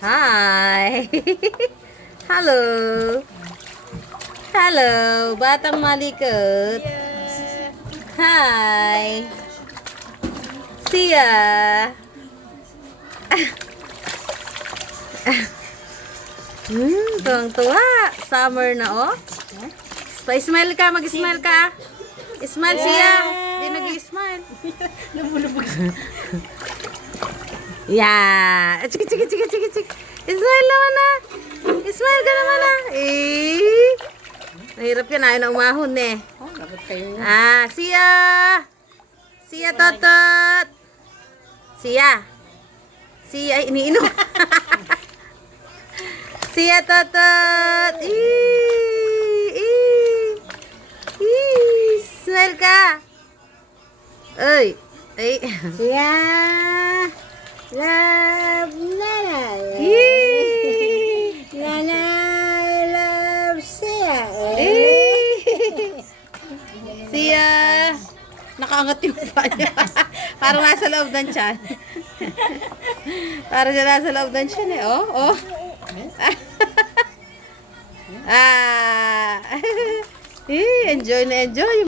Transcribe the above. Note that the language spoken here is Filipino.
Hi! Hello! Hello, batang malikot. Hi! Siya! Tuwang-tuwa. Summer na, oh. Pa-smile ka, mag-smile ka. Smile siya. Hindi nag-smile. Yeah. Chiki. Smile naman na. Smile ka naman na. Mahirap yan. Ayaw na umahon eh. Siya. Siya, Totot. Siya. Siya, iniinom. Siya, Totot. Smile ka. Uy. Siya. Love Nana. Nana, I love Siya. Siya. Nakaangat yung pa niya. Parang nasa loob ng tiyan. Parang siya nasa loob ng tiyan eh. Oh. Enjoy na enjoy.